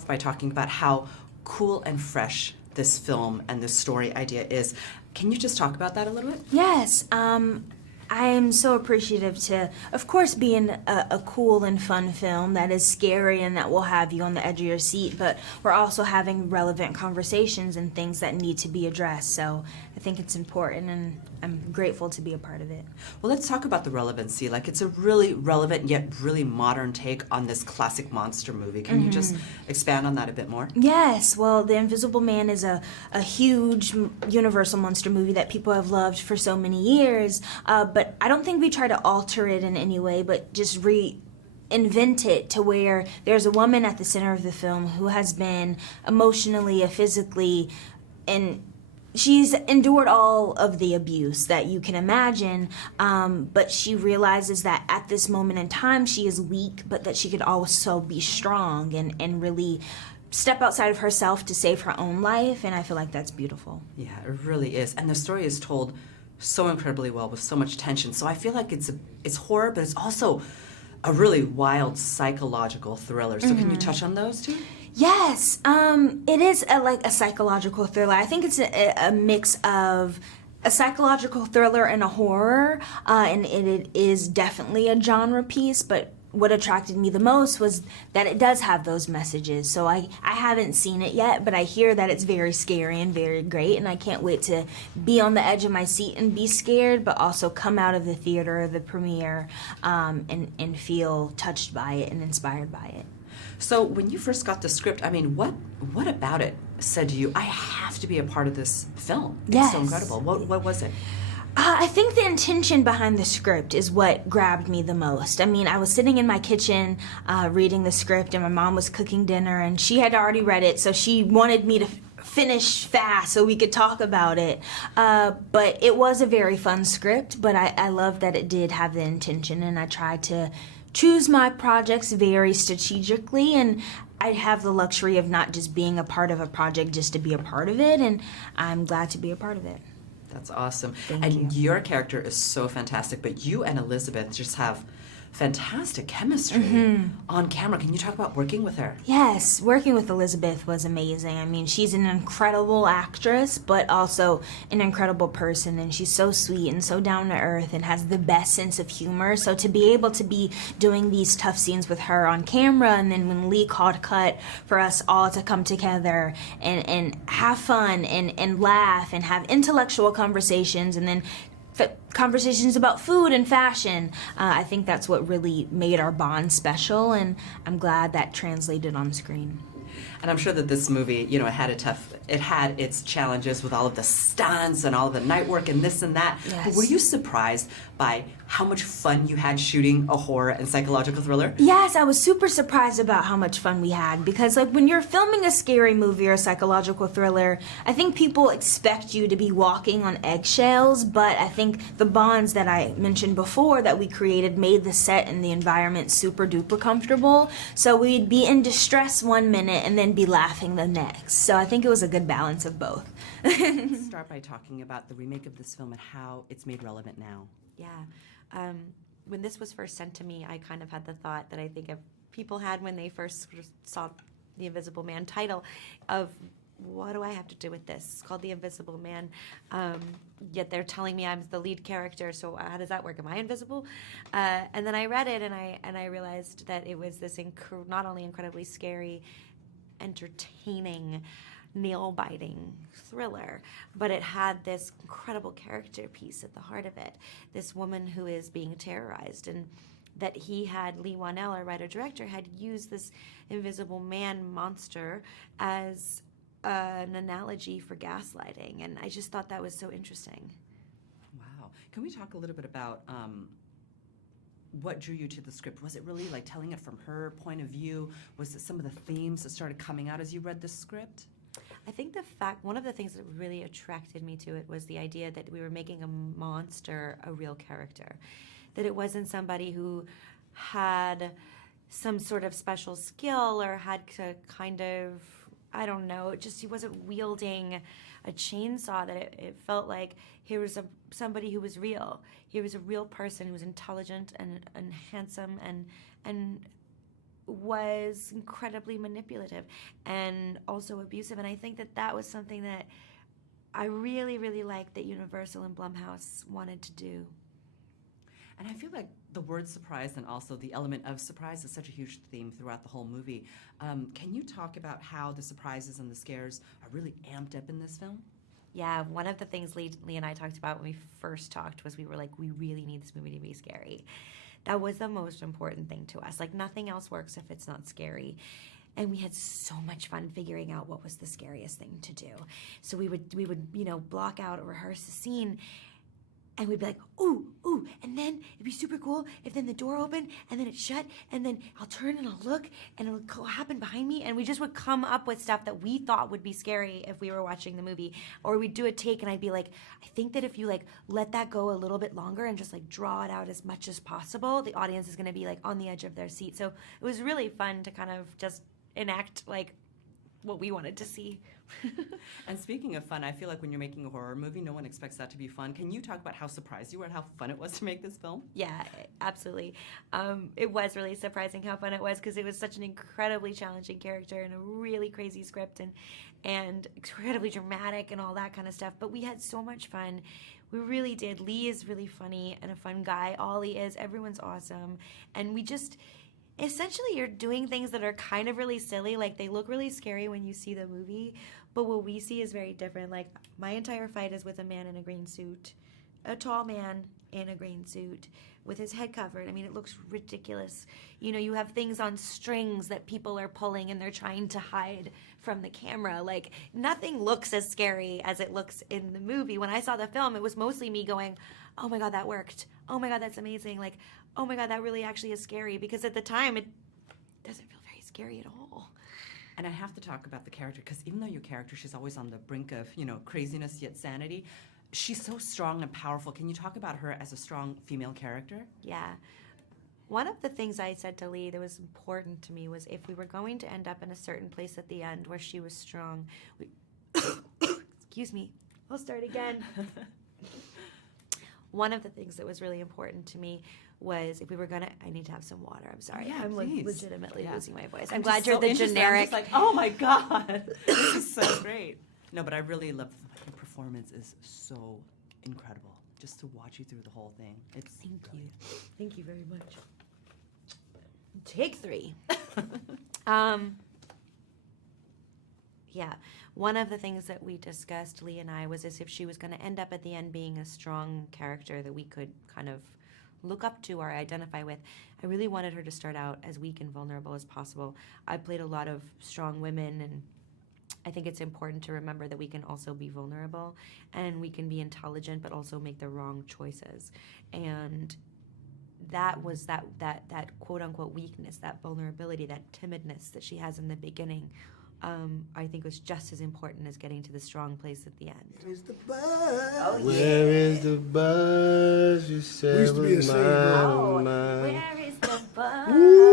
off by talking about how cool and fresh this film and this story idea is. Can you just talk about that a little bit? Yes. I am so appreciative to, of course, being a cool and fun film that is scary and that will have you on the edge of your seat, but we're also having relevant conversations and things that need to be addressed. So I think it's important, and I'm grateful to be a part of it. Well, let's talk about the relevancy. Like, it's a really relevant yet really modern take on this classic monster movie. Can you just expand on that a bit more? Yes, well, The Invisible Man is a huge Universal monster movie that people have loved for so many years, but I don't think we try to alter it in any way, but just reinvent it to where there's a woman at the center of the film who has been emotionally, physically, and she's endured all of the abuse that you can imagine, but she realizes that at this moment in time she is weak, but that she could also be strong and really step outside of herself to save her own life, and I feel like that's beautiful. Yeah, it really is. And the story is told so incredibly well with so much tension. So I feel like it's horror, but it's also a really wild psychological thriller. So can you touch on those two? Yes, it is like a psychological thriller. I think it's a mix of a psychological thriller and a horror, and it is definitely a genre piece, but what attracted me the most was that it does have those messages. So I haven't seen it yet, but I hear that it's very scary and very great, and I can't wait to be on the edge of my seat and be scared, but also come out of the theater or the premiere and feel touched by it and inspired by it. So when you first got the script, I mean, what about it said to you, I have to be a part of this film? Yes. It's so incredible. What was it? I think the intention behind the script is what grabbed me the most. I mean, I was sitting in my kitchen reading the script, and my mom was cooking dinner, and she had already read it, so she wanted me to finish fast so we could talk about it. But it was a very fun script, but I love that it did have the intention, and I tried to choose my projects very strategically, and I have the luxury of not just being a part of a project just to be a part of it, and I'm glad to be a part of it. That's awesome. Thank you. Your character is so fantastic, but you and Elisabeth just have fantastic chemistry on camera. Can you talk about working with her? Yes, working with Elisabeth was amazing. I mean, she's an incredible actress, but also an incredible person, and she's so sweet and so down to earth and has the best sense of humor. So to be able to be doing these tough scenes with her on camera, and then when Lee called cut for us all to come together and have fun and laugh and have intellectual conversations, and then conversations about food and fashion. I think that's what really made our bond special, and I'm glad that translated on screen. And I'm sure that this movie, you know, it had its challenges with all of the stunts and all of the night work and this and that. Yes. But were you surprised by how much fun you had shooting a horror and psychological thriller? Yes, I was super surprised about how much fun we had, because like when you're filming a scary movie or a psychological thriller, I think people expect you to be walking on eggshells, but I think the bonds that I mentioned before that we created made the set and the environment super duper comfortable. So we'd be in distress one minute and then be laughing the next. So I think it was a good balance of both. Let's start by talking about the remake of this film and how it's made relevant now. Yeah. When this was first sent to me, I kind of had the thought that I think people had when they first saw the Invisible Man title of, what do I have to do with this? It's called The Invisible Man, yet they're telling me I'm the lead character, so how does that work? Am I invisible? And then I read it, and I realized that it was this not only incredibly scary, entertaining, nail-biting thriller, but it had this incredible character piece at the heart of it, this woman who is being terrorized, and that Lee Wanell, our writer-director, had used this Invisible Man monster as an analogy for gaslighting, and I just thought that was so interesting. Wow. Can we talk a little bit about what drew you to the script? Was it really like telling it from her point of view? Was it some of the themes that started coming out as you read the script? I think one of the things that really attracted me to it was the idea that we were making a monster a real character. That it wasn't somebody who had some sort of special skill or had to kind of, I don't know, he wasn't wielding a chainsaw, that it felt like here was somebody who was real. He was a real person who was intelligent and handsome and was incredibly manipulative and also abusive. And I think that was something that I really, really liked that Universal and Blumhouse wanted to do. And I feel like the word surprise and also the element of surprise is such a huge theme throughout the whole movie. Can you talk about how the surprises and the scares are really amped up in this film? Yeah, one of the things Lee and I talked about when we first talked was we were like, we really need this movie to be scary. That was the most important thing to us. Like, nothing else works if it's not scary. And we had so much fun figuring out what was the scariest thing to do. So we would block out or rehearse a scene, and we'd be like, ooh, and then it'd be super cool if then the door opened and then it shut and then I'll turn and I'll look and it'll happen behind me. And we just would come up with stuff that we thought would be scary if we were watching the movie. Or we'd do a take and I'd be like, I think that if you like let that go a little bit longer and just like draw it out as much as possible, the audience is going to be like on the edge of their seat. So it was really fun to kind of just enact like what we wanted to see. And speaking of fun, I feel like when you're making a horror movie, no one expects that to be fun. Can you talk about how surprised you were and how fun it was to make this film? Yeah, absolutely. It was really surprising how fun it was because it was such an incredibly challenging character and a really crazy script and incredibly dramatic and all that kind of stuff. But we had so much fun. We really did. Lee is really funny and a fun guy. Ollie is. Everyone's awesome. And we just... essentially, you're doing things that are kind of really silly. Like, they look really scary when you see the movie, but what we see is very different. Like, my entire fight is with a man in a green suit, a tall man in a green suit with his head covered. I mean, it looks ridiculous. You know, you have things on strings that people are pulling and they're trying to hide from the camera. Like, nothing looks as scary as it looks in the movie. When I saw the film, it was mostly me going, oh my God, that worked. Oh my God, that's amazing. Like, oh my God, that really actually is scary. Because at the time, it doesn't feel very scary at all. And I have to talk about the character, because even though your character, she's always on the brink of, craziness yet sanity, she's so strong and powerful. Can you talk about her as a strong female character? Yeah. One of the things I said to Lee that was important to me was if we were going to end up in a certain place at the end where she was strong, excuse me, I'll start again. One of the things that was really important to me was if we were I need to have some water. I'm sorry. Yeah, I'm please. legitimately losing my voice. I'm I'm glad just you're so the interested. generic. I'm just like, oh my God, this is so great. No, but I really love your performance is so incredible. Just to watch you through the whole thing. Thank you. Thank you very much. Take 3. Yeah, one of the things that we discussed, Lee and I, was as if she was going to end up at the end being a strong character that we could kind of look up to or identify with. I really wanted her to start out as weak and vulnerable as possible. I played a lot of strong women, and I think it's important to remember that we can also be vulnerable and we can be intelligent but also make the wrong choices. And that was that quote-unquote weakness, that vulnerability, that timidness that she has in the beginning, I think was just as important as getting to the strong place at the end. Where is the buzz? Where is the buzz? You said We used to be was a singer. mine. Where is the buzz? Woo!